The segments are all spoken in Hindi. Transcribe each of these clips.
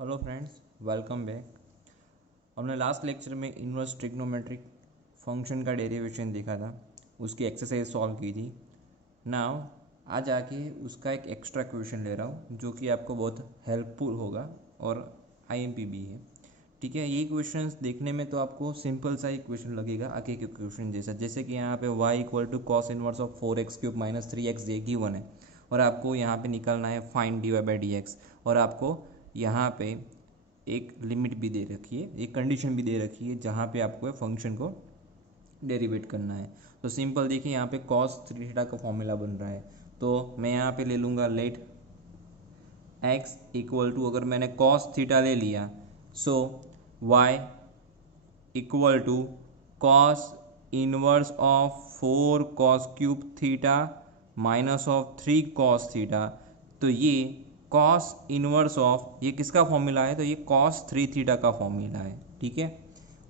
Hello friends, welcome back. हमने लास्ट लेक्चर में इनवर्स ट्रिग्नोमेट्रिक फंक्शन का डेरिवेशन देखा था, उसकी एक्सरसाइज सॉल्व की थी। नाउ आज आके उसका एक एक्स्ट्रा क्वेश्चन ले रहा हूँ जो कि आपको बहुत हेल्पफुल होगा और आईएमपी भी है। ठीक है, ये क्वेश्चंस देखने में तो आपको सिंपल सा ही क्वेश्चन लगेगा आगे के क्वेश्चन जैसा, जैसे कि यहाँ पे y equal to cos inverse of 4x³ minus 3x जे गिवन है और आपको यहाँ पे निकालना है फाइंड dy/dx और आपको यहाँ पे एक लिमिट भी दे रखी है, एक कंडीशन भी दे रखी है जहाँ पे आपको फंक्शन को डेरिवेट करना है। तो सिंपल देखिए, यहाँ पे cos 3θ का फॉर्मूला बन रहा है, तो मैं यहाँ पे ले लूँगा लेट x इक्वल टू, अगर मैंने cos थीटा ले लिया so y equal to cos inverse of 4 cos³ theta minus of 3 cos theta. तो ये कॉस इनवर्स ऑफ, ये किसका फॉर्मूला है? तो ये cos 3θ का फॉर्मूला है। ठीक है,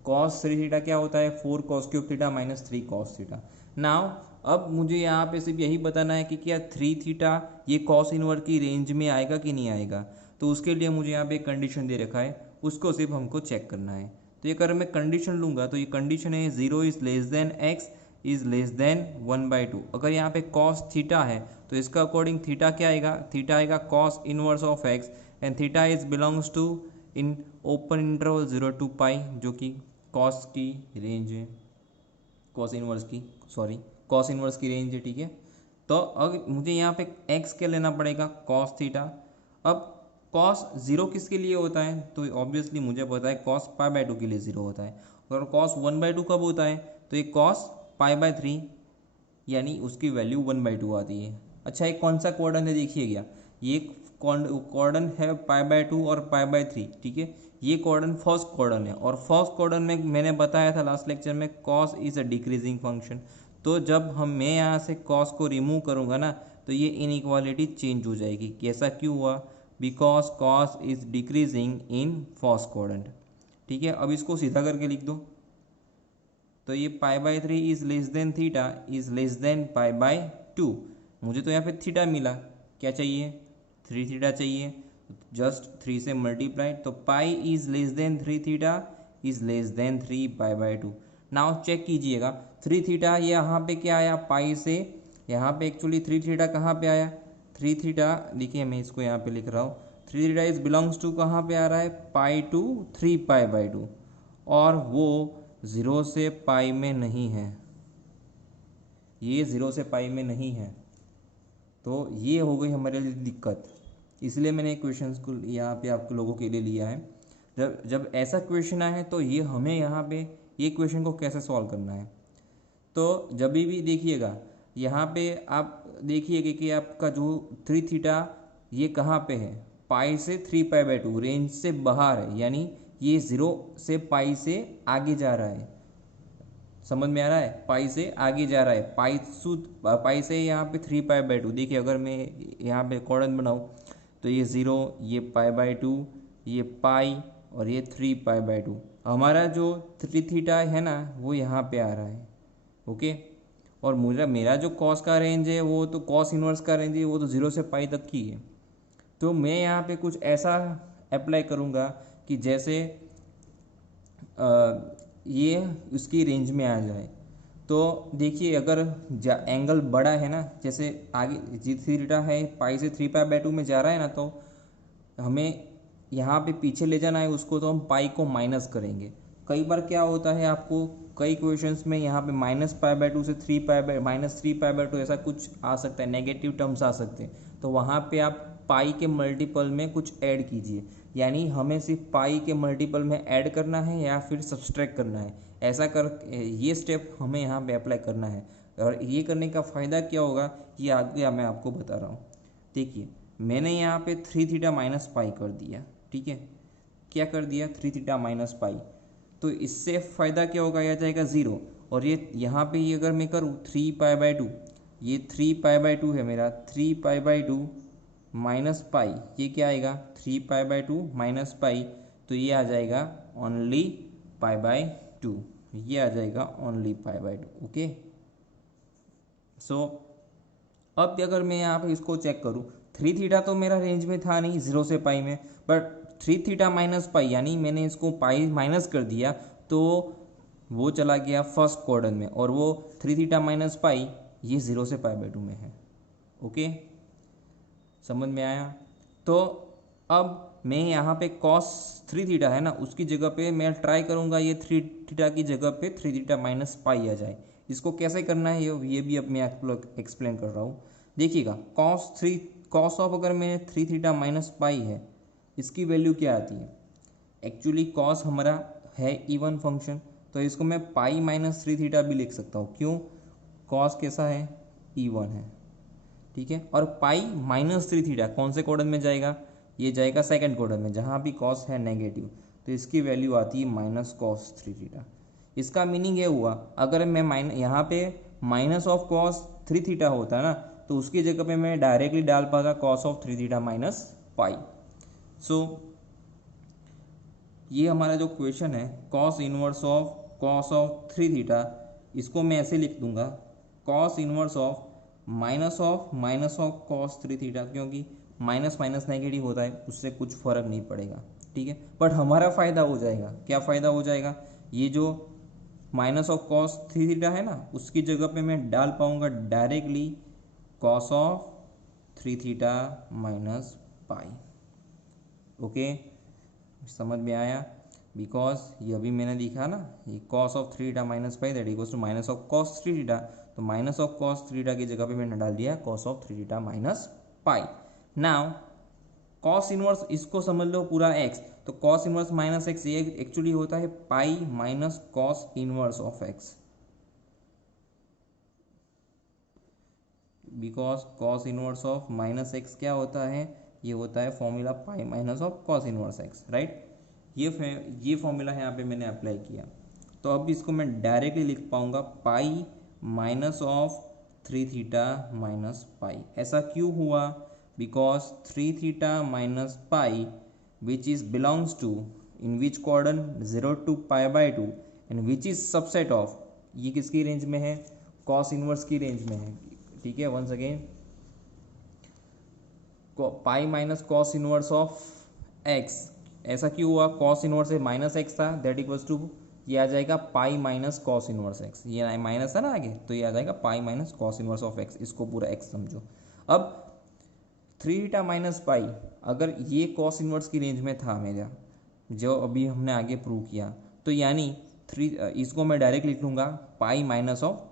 cos 3θ क्या होता है? 4 cos³ theta minus 3 cos theta. Now अब मुझे यहाँ पे सिर्फ यही बताना है कि क्या 3θ ये cos इनवर्स की रेंज में आएगा कि नहीं आएगा। तो उसके लिए मुझे यहाँ पे एक कंडीशन दे रखा है, उसको सिर्फ हमको चेक करना है। तो ये अगर मैं कंडीशन लूँगा तो ये कंडीशन है 0 is less than x is less than 1/2। अगर यहाँ पे cos थीटा है तो इसका अकॉर्डिंग थीटा क्या आएगा? थीटा आएगा cos inverse of x and theta is belongs to in open interval 0 to pi, जो कि cos की रेंज है, cos इनवर्स की रेंज है। ठीक है, तो अब मुझे यहाँ पे x क्या लेना पड़ेगा? cos theta. अब cos 0 किसके लिए होता है? तो ऑब्वियसली मुझे पता है cos π/2 के लिए 0 होता है। और cos 1/2 कब होता है? तो ये cos π/3 यानी उसकी वैल्यू 1/2 आती है। अच्छा, एक कौन सा क्वाड्रेंट है देखिएगा, ये क्वाड्रेंट है π/2 और π/3। ठीक है, ये क्वाड्रेंट फर्स्ट क्वाड्रेंट है और फर्स्ट क्वाड्रेंट में मैंने बताया था लास्ट लेक्चर में cos is a decreasing function. तो जब मैं यहाँ से cos को रिमूव करूँगा ना तो ये इनइक्वालिटी चेंज हो जाएगी। कैसा क्यों हुआ? Because cos is decreasing in first quadrant. ठीक है, अब इसको सीधा करके लिख दो। तो ये π/3 is less than theta is less than π/2। मुझे तो यहाँ पे थीटा मिला, क्या चाहिए? 3θ चाहिए। जस्ट 3 से मल्टीप्लाई, तो pi is less than 3θ is less than 3π/2। Now check कीजिएगा 3θ ये यहाँ पे क्या आया? पाई से यहाँ पे एक्चुअली 3θ कहाँ पे आया? 3θ देखिए, मैं इसको यहाँ पे लिख रहा हूँ, 3θ इज बिलोंग्स टू कहाँ पे आ रहा है? पाई टू 3π/2 और वो 0 से पाई में नहीं है, ये 0 से पाई में नहीं है। तो ये हो गई हमारे लिए दिक्कत, इसलिए मैंने क्वेश्चंस को यहाँ पे आप लोगों के लिए लिया है। जब जब ऐसा क्वेश्चन आए तो ये हमें यहाँ पे ये क्वेश्चन को कैसे सॉल्व करना है। तो जब भी देखिएगा यहाँ पे आप देखिएगा कि आपका जो 3θ ये कहाँ पे है? पाई से 3π/2 रेंज से बाहर है, यानी ये 0 से पाई से आगे जा रहा है। समझ में आ रहा है? पाई से आगे जा रहा है, पाई से यहाँ पे 3π/2। देखिए, अगर मैं यहाँ पे कॉर्डन बनाऊँ तो ये 0, ये π/2, ये पाई और ये 3π/2। हमारा जो 3θ है ना वो यहाँ पे आ रहा है। ओके, और मेरा जो कॉस का रेंज है वो तो कॉस इनवर्स का रेंज है वो तो 0 से पाई तक की है। तो मैं यहाँ पे कुछ ऐसा अप्लाई करूँगा कि जैसे ये उसकी रेंज में आ जाए। तो देखिए, अगर एंगल बड़ा है ना, जैसे आगे जी थीटा है पाई से 3π/2 में जा रहा है ना, तो हमें यहाँ पे पीछे ले जाना है उसको, तो हम पाई को माइनस करेंगे। कई बार क्या होता है, आपको कई क्वेश्चंस में यहाँ पे -π/2 से -3π/2 ऐसा कुछ आ सकता है, नेगेटिव टर्म्स आ सकते हैं। तो वहाँ पे आप पाई के मल्टीपल में कुछ ऐड कीजिए, यानी हमें सिर्फ पाई के मल्टीपल में ऐड करना है या फिर सब्सट्रैक्ट करना है। ऐसा कर ये स्टेप हमें यहाँ पे अप्लाई करना है। और ये करने का फ़ायदा क्या होगा ये आगे मैं आपको बता रहा हूँ। देखिए, मैंने यहाँ पे 3θ माइनस पाई कर दिया। ठीक है, क्या कर दिया? 3θ माइनस पाई। तो इससे फ़ायदा क्या होगा? यह जाएगा 0 और ये यहाँ पे ये अगर मैं करूँ 3π/2, ये 3π/2 है मेरा, 3π/2 माइनस पाई, ये क्या आएगा? 3π/2 माइनस पाई, तो ये आ जाएगा ओनली π/2, ये आ जाएगा ओनली π/2। ओके, सो अब अगर मैं यहाँ पे इसको चेक करूँ, 3θ तो मेरा रेंज में था नहीं 0 से पाई में, बट थ्री थीटा माइनस पाई यानी मैंने इसको पाई माइनस कर दिया तो वो चला गया फर्स्ट क्वाड्रेंट में, और वो थ्री थीटा माइनस पाई ये 0 से पाई बाई 2 में है। ओके, समझ में आया? तो अब मैं यहाँ पे कॉस थ्री थीटा है ना, उसकी जगह पे मैं ट्राई करूँगा ये थ्री थीटा की जगह पे थ्री थीटा माइनस पाई आ जाए। इसको कैसे करना है ये भी अब मैं एक्सप्लेन कर रहा हूँ। देखिएगा, कॉस ऑफ अगर मैंने थ्री थीटा माइनस पाई है, इसकी वैल्यू क्या आती है? एक्चुअली कॉस हमारा है इवन फंक्शन, तो इसको मैं पाई माइनस थ्री थीटा भी लिख सकता हूँ। क्यों? कॉस कैसा है? इवन है, ठीक है। और पाई माइनस थ्री थीटा कौन से क्वाड्रेंट में जाएगा? ये जाएगा सेकंड क्वाड्रेंट में, जहाँ भी कॉस है नेगेटिव, तो इसकी वैल्यू आती है माइनस कॉस थ्री थीटा। इसका मीनिंग ये हुआ, अगर मैं यहाँ पे minus of cos three theta होता है ना, तो उसकी जगह पे मैं डायरेक्टली डाल पाता cos of three theta minus pi. So ये हमारा जो क्वेश्चन है cos inverse of three theta, इसको मैं ऐसे लिख दूंगा cos inverse of minus of cos three theta, क्योंकि माइनस माइनस नेगेटिव होता है, उससे कुछ फर्क नहीं पड़ेगा, ठीक है। बट हमारा फ़ायदा हो जाएगा, क्या फ़ायदा हो जाएगा? ये जो minus of cos three theta है ना, उसकी जगह पे मैं डाल पाऊंगा directly cos of three theta minus pi. Okay, समझ में आया? बिकॉज ये अभी मैंने लिखा ना, ये cos of three theta minus pi that equals to minus of cos three theta, तो minus of cos three theta की जगह पे मैंने डाल दिया cos of three theta minus pi. Now cos inverse इसको समझ लो पूरा एक्स, तो कॉस इनवर्स माइनस एक्स ये एक्चुअली होता है pi minus cos inverse of x, because cos inverse of minus x क्या होता है? ये होता है formula pi minus of cos inverse x, right. ये फॉर्मूला यहाँ पे मैंने अप्लाई किया, तो अब इसको मैं डायरेक्टली लिख पाऊंगा pi minus of three theta minus pi. ऐसा क्यों हुआ? Because three theta minus pi which is belongs to in which quadrant 0 to pi by 2 and which is subset of, ये किसकी रेंज में है? कॉस इनवर्स की रेंज में है, ठीक है। Once again pi minus cos inverse of x, ऐसा क्यों हुआ? कॉस इनवर्स से माइनस एक्स था दैट इक्वल्स टू ये आ जाएगा pi minus cos inverse x, ये माइनस है ना आगे, तो ये आ जाएगा pi minus cos inverse of x. इसको पूरा एक्स समझो। अब थ्री थीटा माइनस पाई अगर ये कॉस इनवर्स की रेंज में था मेरा, जो अभी हमने आगे प्रूव किया, तो यानी इसको मैं डायरेक्ट लिख लूँगा पाई minus of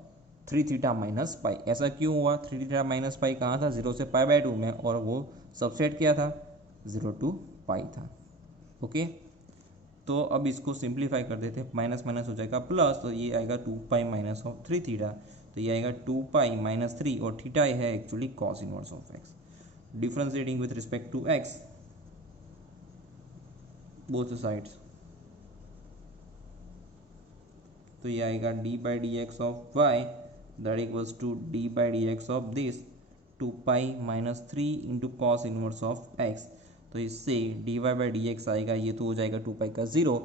three theta minus pi. ऐसा क्यों हुआ? थ्री थीटा माइनस पाई कहाँ था? 0 से पाई बाई 2 में, और वो सबसेट क्या था? 0 to पाई था। ओके, तो अब इसको सिंप्लीफाई कर देते हैं, माइनस माइनस हो जाएगा प्लस, तो ये आएगा 2 pi minus of three theta, तो ये आएगा 2 पाई माइनस 3, और थीटा है actually cos inverse of x. Differentiating with respect to x both sides, तो ये आएगा d by d x of y that equals to d by d x of this 2 pi minus 3 into cos inverse of x. तो इससे d y by d x आएगा, ये तो हो जाएगा 2 पाई का 0,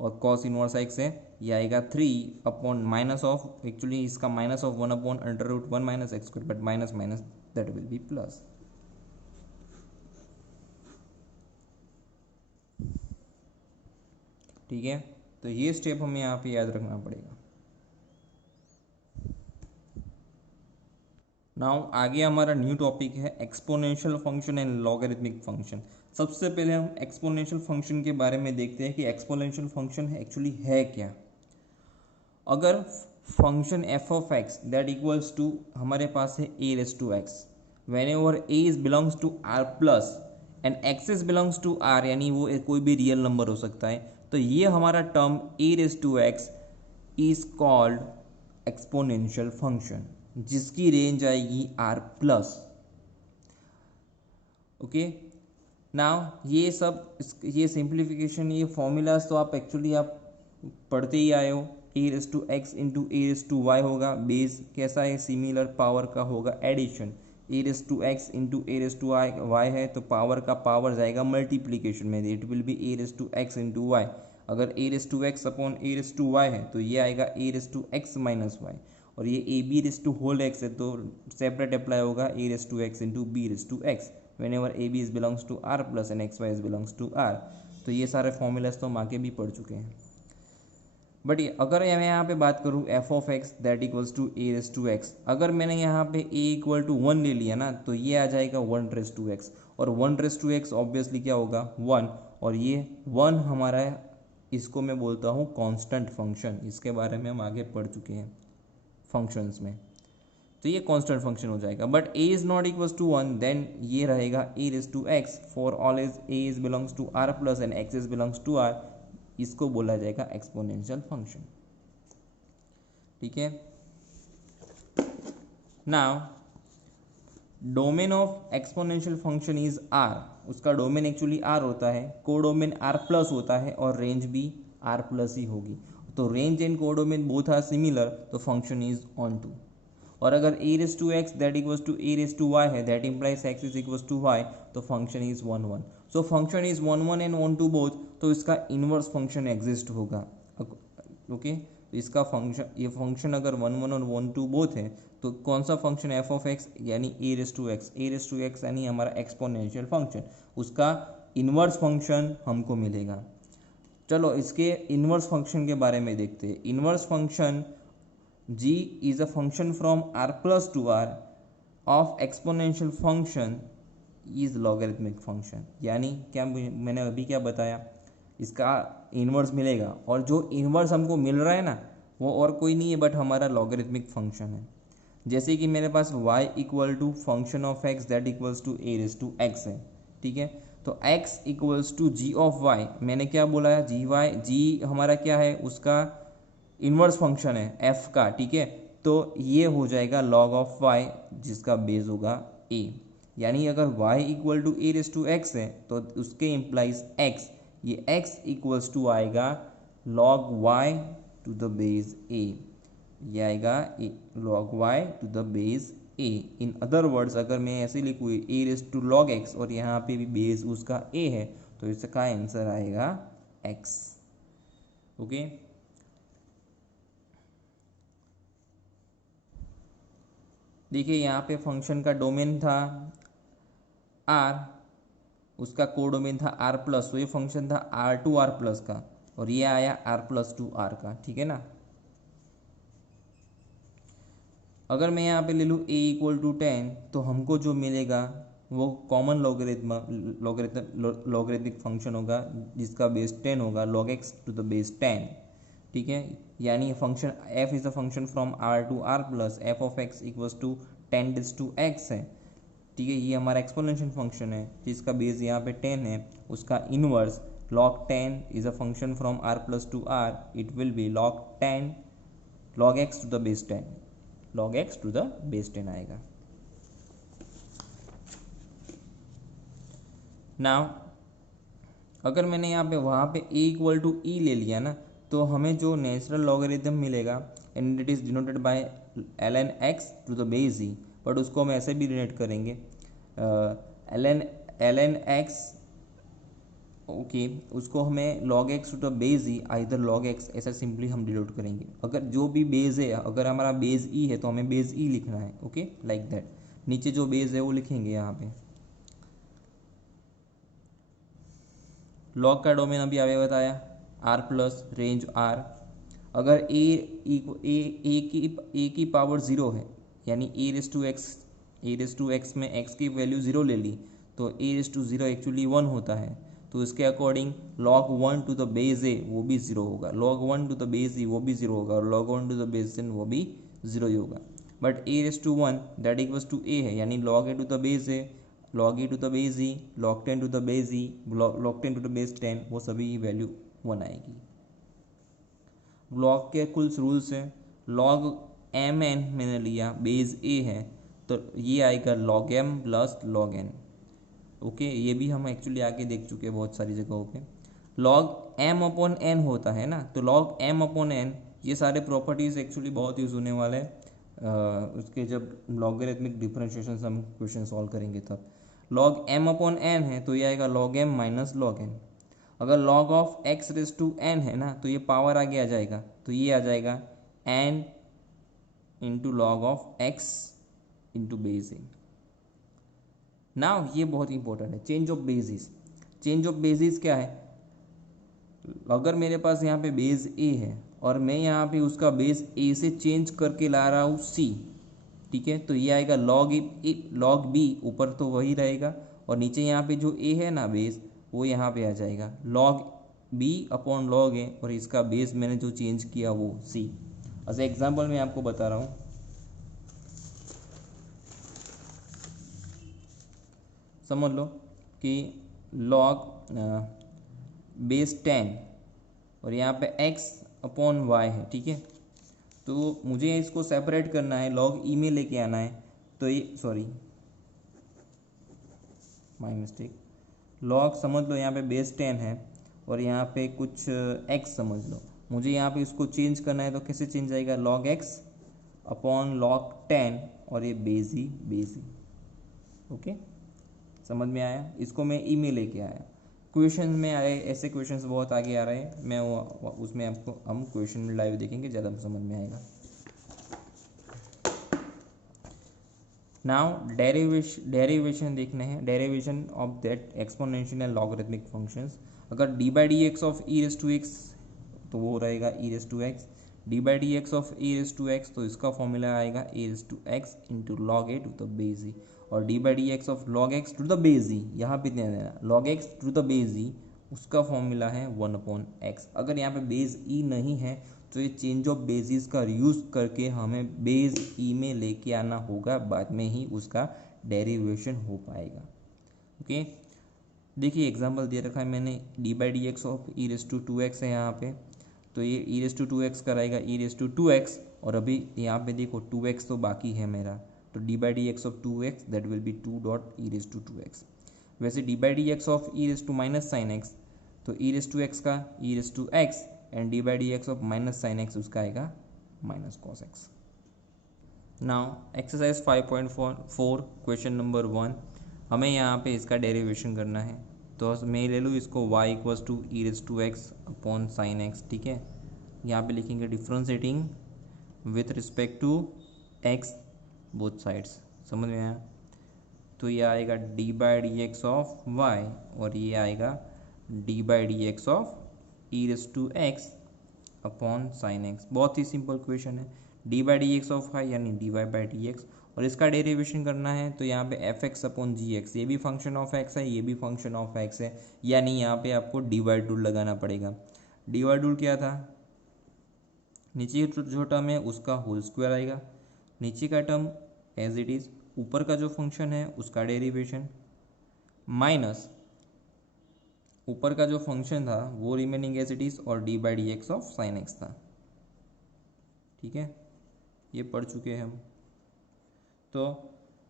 और कॉस इनवर्स एक्स है ये आएगा 3 अपॉन माइनस ऑफ, एक्चुअली इसका minus of 1 upon under root 1 minus x square, but minus minus that will be plus. ठीक है, तो ये स्टेप हमें यहाँ पे याद रखना पड़ेगा। नाउ आगे हमारा न्यू टॉपिक है exponential function and logarithmic function. सबसे पहले हम एक्सपोनेंशियल फंक्शन के बारे में देखते हैं कि एक्सपोनेंशियल फंक्शन एक्चुअली है क्या। अगर function f of x that equals to हमारे पास है a raise to x, whenever a is belongs to R plus and x is belongs to R, यानी वो कोई भी रियल नंबर हो सकता है, तो ये हमारा term a raise to x is called exponential function, जिसकी रेंज आएगी आर प्लस। ओके, नाउ ये सिंप्लीफिकेशन, ये फॉर्मूलाज तो आप एक्चुअली आप पढ़ते ही आए हो। A raise to x into a raise to y होगा, बेस कैसा है? सिमिलर, पावर का होगा addition. A raise to x into a raise to y है, तो पावर का पावर जाएगा मल्टीप्लीकेशन में, it will B A raise to x into y. अगर a raise to x upon a raise to y है, तो ये आएगा a raise to x minus y, और ये a b raise to whole x है, तो सेपरेट अप्लाई होगा a raise to x into b raise to x whenever ab is belongs to r plus and xy is belongs to r. तो ये सारे फॉर्मूलाज तो हम आगे भी पढ़ चुके हैं। बट अगर मैं यहाँ पे बात करूँ f of x that equals to a raise to x, अगर मैंने यहाँ पे ए इक्वल टू 1 ले लिया ना, तो ये आ जाएगा 1 रेस टू एक्स, और 1 रेस टू एक्स ऑब्वियसली क्या होगा 1, और ये 1 हमारा है, इसको मैं बोलता हूँ कांस्टेंट फंक्शन। इसके बारे में हम आगे पढ़ चुके हैं फंक्शंस में, तो ये कांस्टेंट फंक्शन हो जाएगा। But a is not equals to 1, then ये रहेगा a raise to x for all is a is belongs to R plus and x is belongs to R, इसको बोला जाएगा एक्सपोनेंशियल फंक्शन। ठीक है, now domain of exponential function is R, उसका डोमेन एक्चुअली आर होता है, कोडोमेन आर प्लस होता है, और रेंज भी आर प्लस ही होगी। तो range and codomain both are similar, तो फंक्शन इज ऑन टू। और अगर a raise to x that equals to a raise to y है, that implies x is equals to y, तो function is 1 1। So function is 1 1 and 1 2 both, तो इसका इनवर्स फंक्शन एग्जिस्ट होगा। ओके, तो इसका फंक्शन, ये फंक्शन अगर 1 1 और 1 2 बोथ है, तो कौन सा फंक्शन एफ ऑफ एक्स यानी ए रेस टू एक्स यानी हमारा एक्सपोनेंशियल फंक्शन, उसका इनवर्स फंक्शन हमको मिलेगा। चलो इसके इनवर्स फंक्शन के बारे में देखते हैं। Inverse function g is a function from r plus to r of exponential function is logarithmic function, यानी क्या मैंने अभी क्या बताया, इसका इन्वर्स मिलेगा, और जो इन्वर्स हमको मिल रहा है ना, वो और कोई नहीं है बट हमारा लॉगरिथमिक फंक्शन है। जैसे कि मेरे पास y equal to function of x that equals to a raise to x है। ठीक है, तो x equals to g of y, मैंने क्या बोला है, g हमारा क्या है, उसका इन्वर्स फंक्शन है f का। ठीक है, तो ये हो जाएगा log ऑफ y जिसका बेस होगा a, यानी अगर y equal to a raise to x है तो उसके इम्प्लाइज x, ये x इक्वल्स टू आएगा log y to the base a, ये आएगा log y to the base a। In other words अगर मैं ऐसे लिखूँ a raise to log x और यहाँ पे भी बेस उसका a है, तो इसका आंसर आएगा x। ओके, देखिए यहाँ पे फंक्शन का डोमेन था r, उसका कोडोमेन था r प्लस, तो ये फंक्शन था r टू आर प्लस का, और ये आया r प्लस टू आर का। ठीक है ना, अगर मैं यहाँ पे ले लूँ a इक्वल टू 10, तो हमको जो मिलेगा वो कॉमन लॉगरिथमिक फंक्शन होगा जिसका बेस 10 होगा, log x to the base 10। ठीक है, यानी function f is a function from r to r plus f of x equals to 10 raise to x है। ठीक है, ये हमारा एक्सपोनेंशियल फंक्शन है जिसका बेस यहाँ पे 10 है, उसका inverse log 10 is a function from r plus to r, it will be log 10 log x to the base 10, log x to the base 10 आएगा। नाउ अगर मैंने यहाँ पे वहाँ पे a इक्वल टू e ले लिया ना, तो हमें जो नेचुरल लॉगरिथम मिलेगा and it is denoted by ln x to the base e, but उसको हम ऐसे भी डिनोट करेंगे ln x, ओके, उसको हमें log x to the base e either log x ऐसा सिंपली हम डिनोट करेंगे। अगर जो भी बेस है, अगर हमारा बेस e है तो हमें बेस e लिखना है। ओके, लाइक दैट, नीचे जो बेस है वो लिखेंगे यहाँ पे। log का डोमेन अभी अभी बताया r प्लस रेंज r, अगर a की पावर 0 है, यानी a रेस टू एक्स में x की वैल्यू 0 ले ली, तो a रेस टू 0 एक्चुअली 1 होता है, तो इसके according log 1 to the base a वो भी 0 होगा, log 1 to the base e वो भी 0 होगा, और log 1 to the base n वो भी 0 ही होगा। But a raise to 1 that equals to a है, यानी log a to the base a, log e to the base e, log 10 to the base e, log 10 to the base 10, वो सभी वैल्यू 1 आएगी। लॉग के कुल रूल्स हैं, log mn मैंने लिया, बेस a है, तो ये आएगा log m plus log n। Okay, ये भी हम एक्चुअली आगे देख चुके हैं बहुत सारी जगहों पे। log m अपॉन n होता है ना, तो log m अपॉन n, ये सारे प्रॉपर्टीज़ एक्चुअली बहुत यूज़ होने वाले हैं उसके जब लॉगरिथमिक डिफरेंशिएशन हम क्वेश्चन सॉल्व करेंगे तब। log m अपॉन n है, तो ये आएगा log m minus log n। अगर log of x raise to n है ना, तो ये पावर आगे आ जाएगा, तो ये आ जाएगा n into log of x into base a। Now ये बहुत इंपॉर्टेंट है, change of basis. Change of basis क्या है, अगर मेरे पास यहाँ पे बेस ए है और मैं यहाँ पे उसका बेस ए से चेंज करके ला रहा हूँ सी, ठीक है, तो ये आएगा लॉग बी, ऊपर तो वही रहेगा और नीचे यहाँ पे जो ए है ना बेस, वो यहाँ पे आ जाएगा लॉग बी अपॉन लॉग ए, और इसका बेस मैंने जो चेंज किया वो सी। एज एग्जाम्पल मैं आपको बता रहा हूँ, समझ लो कि लॉग बेस 10 और यहाँ पे x अपॉन वाई है, ठीक है, तो मुझे इसको सेपरेट करना है, लॉग ई में लेके आना है, तो ये सॉरी माय मिस्टेक, लॉग समझ लो यहाँ पे बेस 10 है और यहाँ पे कुछ x समझ लो, मुझे यहाँ पे इसको चेंज करना है, तो कैसे चेंज आएगा, लॉग x अपॉन लॉग 10 और ये बेस ही, ओके, समझ में आया। इसको मैं ई में लेके आया, क्वेश्चन में आए ऐसे क्वेश्चंस बहुत आगे आ रहे हैं, मैं उसमें आपको हम क्वेश्चन में लाइव देखेंगे, ज़्यादा समझ में आएगा। नाउ डेरिवेशन देखने हैं, derivation of that exponential and logarithmic functions. अगर d by d x of e raise to x, तो वो रहेगा e raise to x, d by d x of e raise to x, तो इसका फॉर्मूला आएगा a raise to x into log a to the base e, और d by d x of log x to the base e, यहाँ पे ध्यान देना, log x to the base ई, उसका फॉर्मूला है 1 अपॉन एक्स। अगर यहाँ पे बेस ई नहीं है तो ये चेंज ऑफ बेसिस का यूज़ करके हमें बेस ई में लेके आना होगा, बाद में ही उसका डेरिवेशन हो पाएगा, ओके। देखिए एग्जांपल दे रखा है मैंने, d by d x of e raise to 2x है यहाँ पे, तो ये ई रेस टू 2x कराएगा ई रेस टू 2x, और अभी यहाँ पे देखो 2x तो बाकी है मेरा, तो d by d x of 2x that will be 2 dot e raise to 2x। वैसे d by d x of e raise to minus sine x, तो ई रेस टू एक्स का e raise to x and d by d x of minus sine x, उसका आएगा minus cos x. Now exercise 5.4 question number 1, हमें यहाँ पे इसका डेरिवेशन करना है, तो मैं ले लूँ इसको y equals to e raise to x upon sine x, ठीक है, यहाँ पे लिखेंगे differentiating with respect to x both sides, समझ में आया, तो ये आएगा d by d x of y और ये आएगा d by d x of e raise to x upon sine x. बहुत ही सिंपल क्वेश्चन है, d by d x of y यानी d y by d x, और इसका डेरिवेशन करना है, तो यहाँ पे F x upon g x, ये भी फंक्शन ऑफ एक्स है, ये भी फंक्शन ऑफ एक्स है, यानी यहाँ पे आपको डिवाइड रूल लगाना पड़ेगा। डिवाइड रूल क्या था, नीचे जो टर्म है उसका होल स्क्वायर आएगा, नीचे का टर्म एज इट इज़, ऊपर का जो फंक्शन है उसका डेरिवेशन, माइनस ऊपर का जो फंक्शन था वो रिमेनिंग एज इट इज़, और d by d x of sine x था, ठीक है, ये पढ़ चुके हैं हम। तो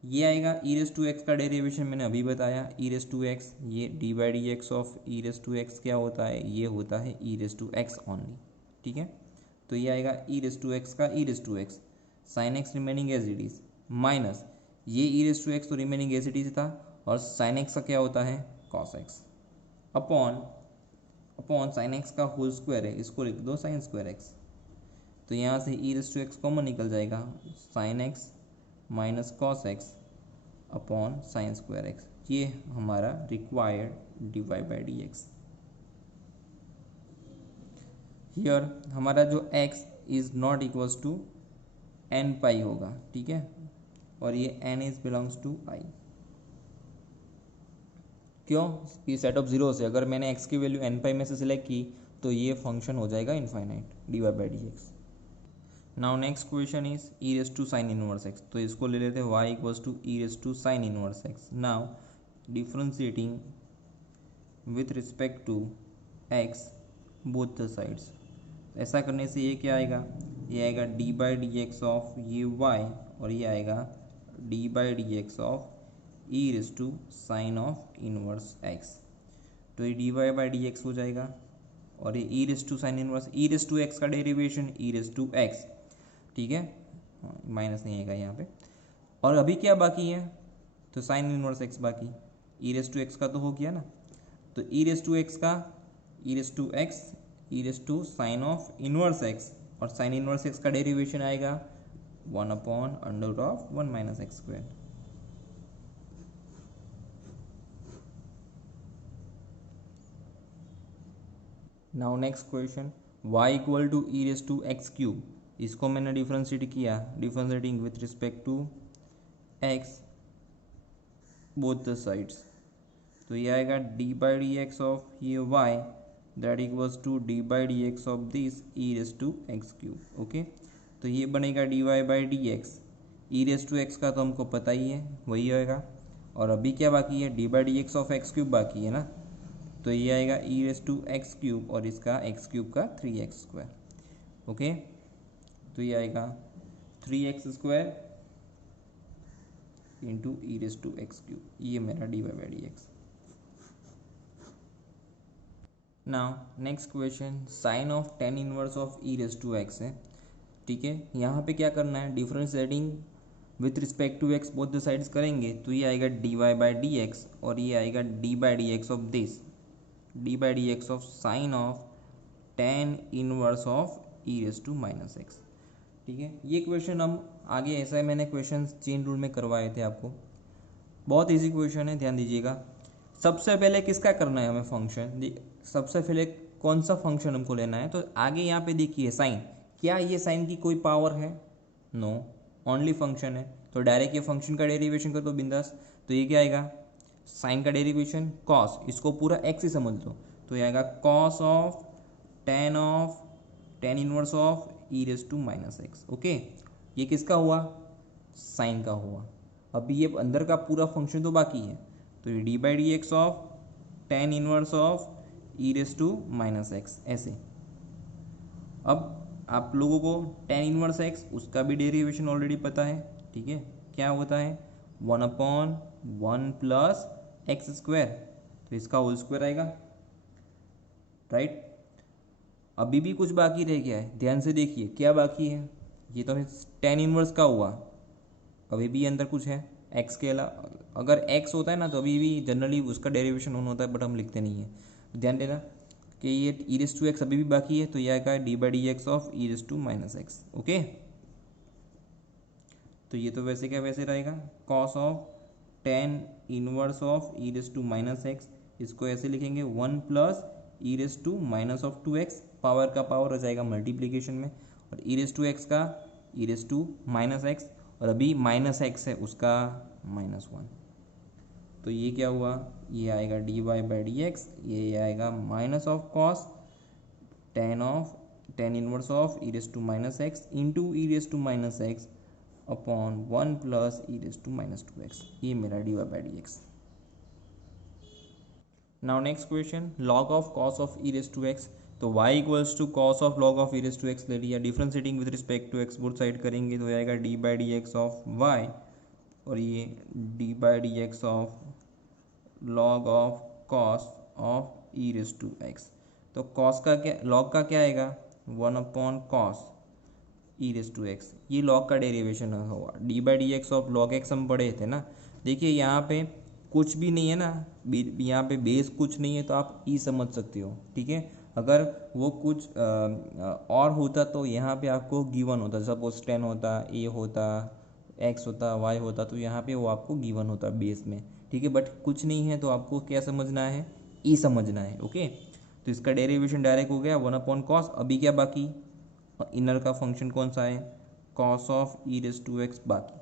ये आएगा ई रेस टू एक्स का डेरिवेशन मैंने अभी बताया, ई रेस टू एक्स, ये d by d x of e raise to x क्या होता है, ये होता है e raise to x only, ठीक है, तो ये आएगा ई रेस टू एक्स का e raise to x, sine x remaining as it is, minus ये ई रेस टू एक्स तो रिमेनिंग एज इट इज़ था, और साइन एक्स का क्या होता है cos x, upon sine x का होल स्क्वायर है, इसको लिख दो साइन स्क्वायर एक्स, तो यहाँ से e raise to x common निकल जाएगा, sine x minus cos x upon sine square x, ये हमारा required d y by d x. Here हमारा जो x is not equals to n pi होगा, ठीक है, और ये n is belongs to i, क्यों कि सेट ऑफ जीरो से अगर मैंने x की वैल्यू n पाई में से सिलेक्ट की तो ये फंक्शन हो जाएगा infinite d y by d x. Now next question is e raise to sine inverse x, तो इसको ले लेते हैं y equals to e raise to sine inverse x. Now differentiating with respect to x both the sides, ऐसा करने से ये क्या आएगा, ये आएगा d by d x of ये y, और ये आएगा d by d x of e raise to sine of inverse x, तो ये d y by d x हो जाएगा, और ये e raise to sine inverse, e raise to x का derivation e raise to x, ठीक है, माइनस नहीं आएगा यहाँ पे, और अभी क्या बाकी है, तो साइन इनवर्स एक्स बाकी, ई रेस टू एक्स का तो हो गया ना, तो ई रेस टू एक्स का e raise to x e raise to sine of inverse x, और साइन इनवर्स एक्स का डेरिवेशन आएगा 1 upon under root of 1 minus x square. Now next question, y equal to e raise to x cube, इसको मैंने डिफ्रेंशिएट किया, differentiating with respect to x both the sides, तो ये आएगा d by d x of ये y that equals to d by d x of this e raise to x cube. Okay, तो ये बनेगा d y by d x, e raise to x का तो हमको पता ही है वही होएगा, और अभी क्या बाकी है, d by d x of x cube बाकी है ना, तो ये आएगा e raise to x cube और इसका एक्स क्यूब का 3x²। ओके, तो ये आएगा 3x² into e raise to x cube, ये मेरा d y by d x. Now next question, sine of tan inverse of e raise to x है। ठीक है, यहाँ पे क्या करना है, differentiating with respect to x both the sides करेंगे, तो ये आएगा d y by d x और ये आएगा d by d x of this, d by d x of sine of tan inverse of e raise to minus x. ठीक है, ये क्वेश्चन हम आगे ऐसा है, मैंने क्वेश्चन चेन रूल में करवाए थे आपको, बहुत इजी क्वेश्चन है, ध्यान दीजिएगा। सबसे पहले किसका करना है हमें फंक्शन, सबसे पहले कौन सा फंक्शन हमको लेना है, तो आगे यहाँ पे देखिए साइन, क्या ये साइन की कोई पावर है, नो, ओनली फंक्शन है, तो डायरेक्ट ये फंक्शन का डेरिवेशन कर दो बिंदास, तो ये क्या आएगा, साइन का डेरिवेशन कॉस, इसको पूरा एक्स ही समझ लो, तो ये आएगा cos of tan inverse of e raise to minus x. Okay, ये किसका हुआ, साइन का हुआ। अभी ये अंदर का पूरा फंक्शन तो बाकी है, तो ये d by d x of tan inverse of e raise to minus x ऐसे। अब आप लोगों को टेन इनवर्स एक्स उसका भी डेरिवेशन ऑलरेडी पता है। ठीक है, क्या होता है, 1/1 प्लस x², तो इसका होल स्क्वायर आएगा, राइट। अभी भी कुछ बाकी रह गया है, ध्यान से देखिए क्या बाकी है, ये तो टेन इनवर्स का हुआ, अभी भी अंदर कुछ है x के अलावा, अगर x होता है ना तो अभी भी जनरली उसका डेरिवेशन ऑन होता है, बट हम लिखते नहीं है, तो ध्यान देना कि ये ई रेस टू एक्स अभी भी बाकी है, तो यह आएगा d by d x of e raise to minus x. Okay, तो ये तो वैसे क्या वैसे रहेगा, cos of tan inverse of e raise to minus x, इसको ऐसे लिखेंगे 1 plus e raise to minus of 2x, power का पावर हो जाएगा मल्टीप्लीकेशन में, और ई रेस टू एक्स का e raise to minus x, और अभी माइनस एक्स है उसका -1, तो ये क्या हुआ, ये आएगा d y by d x, ये आएगा minus of cos tan inverse of e raise to minus x into e raise to minus x upon 1 plus e raise to minus 2x, ये मेरा d y by d x. Now next question, log of cos of e raise to x, तो y equals to cos of log of e raise to x ले लिया, differentiating with respect to x both side करेंगे, तो आएगा d by d x of y और ये d by d x of log of cos of e raise to x, तो कॉस का क्या, लॉग का क्या आएगा, 1/cos e raise to x, ये लॉग का डेरिवेशन होगा, d by d x of log x हम पढ़े थे ना। देखिए यहाँ पे कुछ भी नहीं है ना, यहाँ पे बेस कुछ नहीं है, तो आप ई समझ सकते हो। ठीक है, अगर वो कुछ और होता तो यहाँ पे आपको गिवन होता, सपोज 10 होता, ए होता, एक्स होता, वाई होता, तो यहाँ पे वो आपको गिवन होता बेस में। ठीक है, बट कुछ नहीं है तो आपको क्या समझना है, ई समझना है। ओके, तो इसका डेरिवेशन डायरेक्ट हो गया 1/cos, अभी क्या बाकी, इनर का फंक्शन कौन सा है, cos of e raise to x बाकी,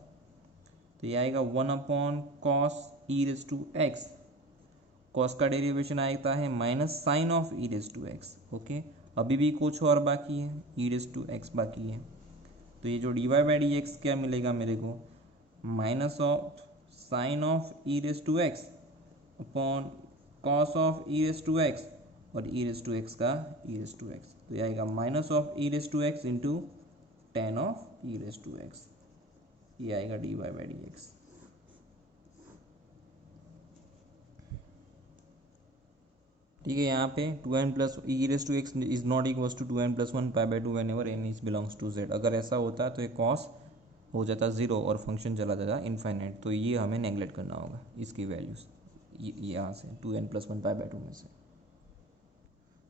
तो ये आएगा 1/cos e raise to x, cos का डेरिवेशन आता है minus sine of e raise to x. Okay, अभी भी कुछ और बाकी है, ई रेस टू एक्स बाकी है, तो ये जो d y by d x क्या मिलेगा मेरे को, minus of sine of e raise to x upon cos of e raise to x और ई रेस टू एक्स का ई रेस टू एक्स, तो ये आएगा minus of e raise to x into ten of e raise to x, ये आएगा d y by d x. ठीक है, यहाँ पे 2n plus e raise to x is not equals to 2n plus 1 pi by 2 whenever n is belongs to z, अगर ऐसा होता तो ये कॉस हो जाता 0 और फंक्शन चला जाता इनफाइनाइट, तो ये हमें नेगलेक्ट करना होगा इसकी वैल्यूज, यहाँ से 2n प्लस 1 पाई बाई 2 में से।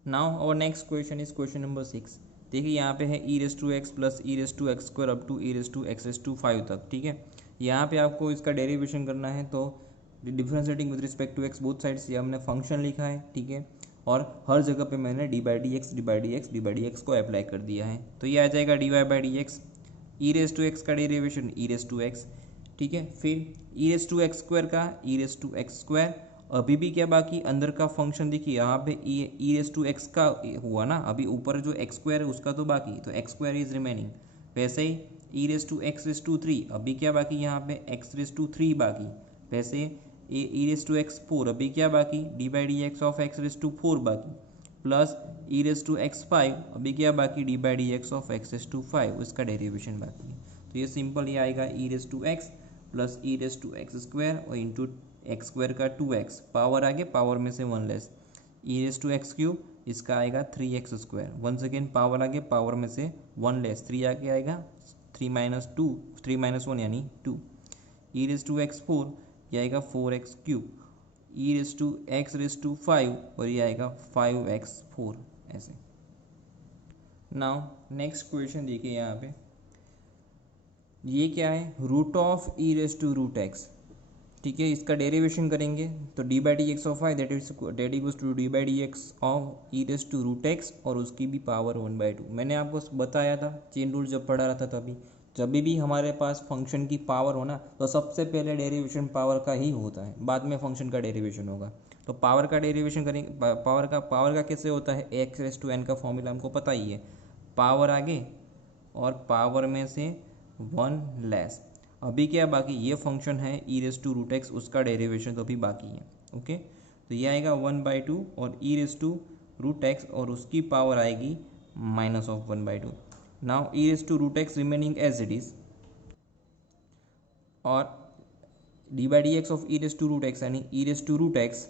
नाउ और next question is question number 6। देखिए यहाँ पे है e raise to x plus e raise to x square up to e raise to x raise to 5 तक। ठीक है, यहाँ पे आपको इसका डेरिवेशन करना है, तो differentiating with respect to x both sides, ये हमने फंक्शन लिखा है। ठीक है, और हर जगह पे मैंने d by d x d by d x d by d x को अप्लाई कर दिया है। तो ये आ जाएगा d y by d x, e raise to x का derivation e raise to x, ठीक है। फिर e raise to x square का e raise to x square, अभी भी क्या बाकी अंदर का फंक्शन देखिए यहाँ पे ई रेस टू एक्स का हुआ ना, अभी ऊपर जो एक्स स्क्वायर है उसका तो बाकी, तो एक्स स्क्वायर इज रिमेनिंग। वैसे ही e raise to x raise to three, अभी क्या बाकी यहाँ पे एक्स रेस टू थ्री बाकी। वैसे e raise to x four, अभी क्या बाकी d by d x of x raise to four बाकी, plus e raise to x five, अभी क्या बाकी d by d x of x raise to five, उसका डेरिवेशन बाकी है। तो ये सिंपल ये आएगा e raise to x plus e raise to x square और इंटू एक्स स्क्वायर का 2x, पावर आगे पावर में से 1 less, e raise to x cube, इसका आएगा 3x square, one second power आगे पावर में से 1 लेस, 3 आगे आएगा 3 माइनस 2, 3 माइनस 1 यानी 2, e raise to x four, ये आएगा 4x cube, e raise to x raise to 5 और ये आएगा 5x4 ऐसे। नाउ नेक्स्ट क्वेश्चन देखिए यहाँ पे, ये क्या है, root of e raise to root x, ठीक है। इसका डेरिवेशन करेंगे तो d by d x of five that equals to d by d x of e raise to root x और उसकी भी पावर 1/2। मैंने आपको बताया था चेन रूल जब पढ़ा रहा था तभी, जब भी हमारे पास फंक्शन की पावर हो ना तो सबसे पहले डेरिवेशन पावर का ही होता है, बाद में फंक्शन का डेरिवेशन होगा। तो पावर का डेरिवेशन करेंगे, पावर का कैसे होता है, एक्स रेस टू एन का फॉर्मूला हमको पता ही है, पावर आगे और पावर में से 1 लेस। अभी क्या बाकी, ये फंक्शन है e raise to root x, उसका डेरिवेशन तो अभी बाकी है, ओके। तो ये आएगा 1/2 और e raise to root x और उसकी पावर आएगी minus of 1/2। Now e raise to root x remaining as it is, और d by d x of e raise to root x यानी e raise to root x,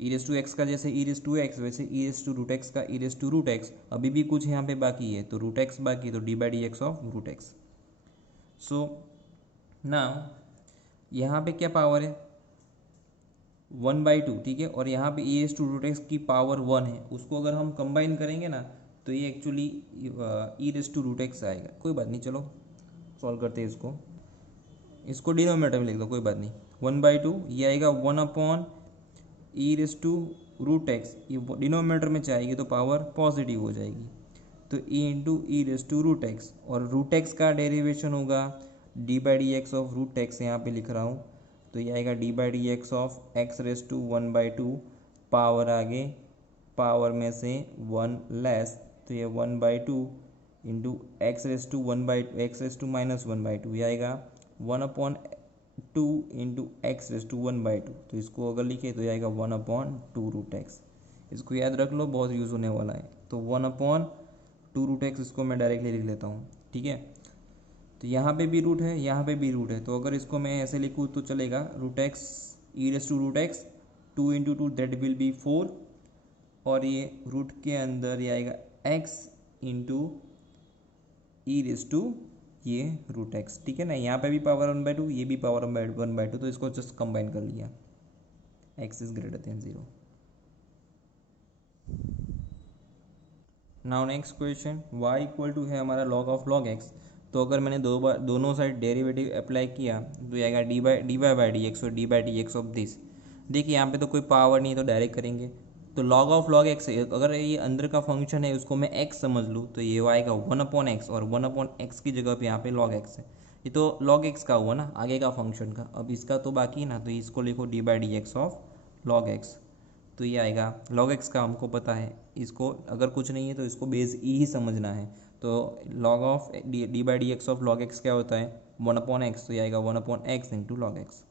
e raise to x का जैसे ई रेस टू एक्स वैसे e raise to root x का e raise to root x, अभी भी कुछ यहाँ पे बाकी है तो रूट एक्स बाकी, तो d by d x of root x. So now यहाँ पे क्या पावर है 1/2, ठीक है, और यहाँ पे ई रेस टू रूट एक्स की पावर 1 है, उसको अगर हम कंबाइन करेंगे ना तो ये actually e raise to root x आएगा। कोई बात नहीं, चलो सॉल्व करते हैं इसको डिनोमिनेटर में लिख दो, कोई बात नहीं। 1/2 ये आएगा 1 e raise to root x, ये डिनोमिनेटर में जाएगी तो पावर पॉजिटिव हो जाएगी, तो e into e raise to root x, और रूट एक्स का डेरिवेशन होगा d by d x of root x, यहाँ पे लिख रहा हूँ, तो ये आएगा d by d x of x raise to 1/2, power आगे पावर में से 1 लेस, तो ये 1/2 into x raise to x raise to minus 1/2, ये आएगा 1/2 इंटू एक्स रेस टू 1/2, तो इसको अगर लिखे तो ये आएगा 1/2 रूट एक्स। इसको याद रख लो, बहुत यूज़ होने वाला है। तो 1/2 रूट एक्स इसको मैं डायरेक्टली लिख लेता हूँ, ठीक है। तो यहाँ पे भी रूट है, यहाँ पे भी रूट है, तो अगर इसको मैं ऐसे लिखूँ तो चलेगा, root x e raise to root x 2 into 2 that will be 4, और ये रूट के अंदर ये आएगा x into e raise to ये रूट एक्स, ठीक है ना। यहाँ पे भी पावर 1/2, ये भी पावर 1/2, तो इसको जस्ट कंबाइन कर लिया, x is greater than 0। Now next question, y equal to है हमारा log ऑफ log x, तो अगर मैंने दोनों साइड डेरिवेटिव अप्लाई किया तो ये आएगा d y by d x और d by d x of this. देखिए यहाँ पे तो कोई पावर नहीं है तो डायरेक्ट करेंगे, तो log ऑफ log x, अगर ये अंदर का फंक्शन है उसको मैं x समझ लूँ तो ये आएगा 1/x, और 1/x की जगह पे यहाँ पे log x है, ये तो log x का हुआ ना आगे का फंक्शन का। अब इसका तो बाकी ना, तो इसको लिखो D by d x of log x, तो ये आएगा log x का हमको पता है, इसको अगर कुछ नहीं है तो इसको बेस ई ही समझना है। तो log of D by d x of log x क्या होता है 1/x, तो ये आएगा 1/x into log x।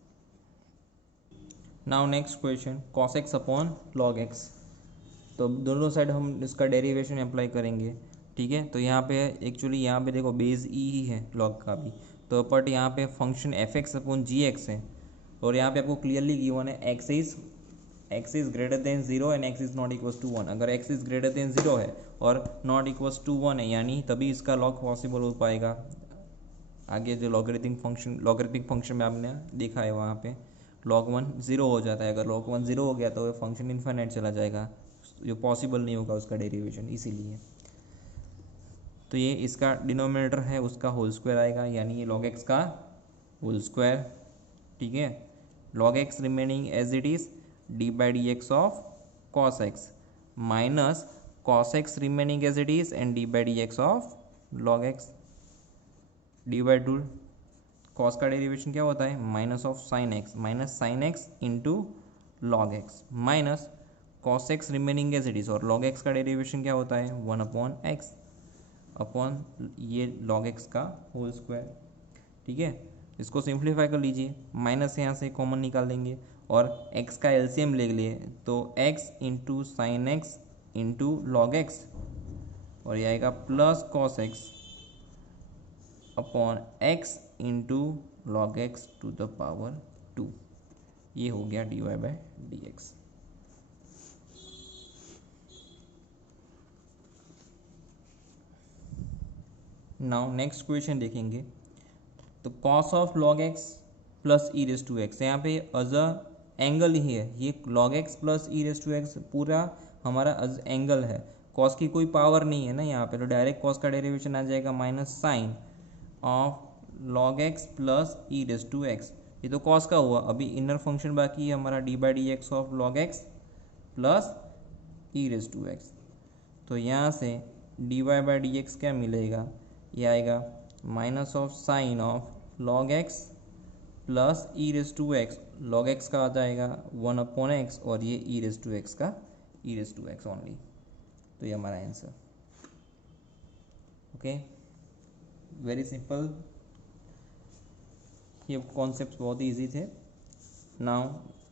Now next question, cos x upon log x, तो दोनों साइड हम इसका डेरिवेशन अप्लाई करेंगे, ठीक है। तो यहाँ पे एक्चुअली यहाँ पे देखो बेस ई ही है log का भी, तो बट यहाँ पे function f x upon g x है, और यहाँ पे आपको क्लियरली गिवन है x is greater than 0 and x is not equals to 1। अगर x इज ग्रेटर देन 0 है और नॉट इक्वल्स टू 1 है, यानी तभी इसका लॉग पॉसिबल हो पाएगा। आगे जो लॉगरिथमिक फंक्शन में आपने देखा है वहाँ पे log 1 0 हो जाता है, अगर log 1 0 हो गया तो फंक्शन इन्फिनिट चला जाएगा, जो पॉसिबल नहीं होगा उसका डेरिवेशन, इसीलिए। तो ये इसका डिनोमिनेटर है उसका होल स्क्वायर आएगा, यानी ये log x का होल स्क्वायर, ठीक है। log x remaining as it is d by d x of cos x minus cos x remaining as it is and d by dx of log x d by 2 cos का डेरिवेशन क्या होता है minus of sine x into log x minus cos x remaining as it is और log x का डेरिवेशन क्या होता है 1/x अपॉन ये log x का होल स्क्वायर। ठीक है, इसको सिंप्लीफाई कर लीजिए, माइनस यहाँ से कॉमन निकाल देंगे और x का एलसीएम ले लिए तो x into sine x into log x और ये आएगा plus cos x upon x into log x to the power 2। ये हो गया dy by dx। Now next question देखेंगे। तो cos of log x plus e raise to x, यहाँ पे अज अ एंगल ही है, ये log x plus e raise to x पूरा हमारा अज एंगल है, कॉस की कोई पावर नहीं है ना यहाँ पे, तो डायरेक्ट कॉस का डेरिवेशन आ जाएगा minus sine of log x plus e raise to x. ये तो कॉस का हुआ, अभी इनर फंक्शन बाकी है हमारा d by d x of log x plus e raise to x. तो यहाँ से d y by d x क्या मिलेगा, ये आएगा minus of sine of log x plus e raise to x, log x का आ जाएगा 1/x और ये ई रेस टू एक्स का e raise to x only. तो ये हमारा आंसर। ओके, वेरी सिंपल, ये कॉन्सेप्ट बहुत ही ईजी थे। नाउ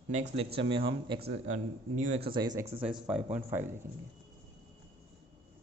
नेक्स्ट लेक्चर में हम न्यू एक्सरसाइज 5.5 देखेंगे।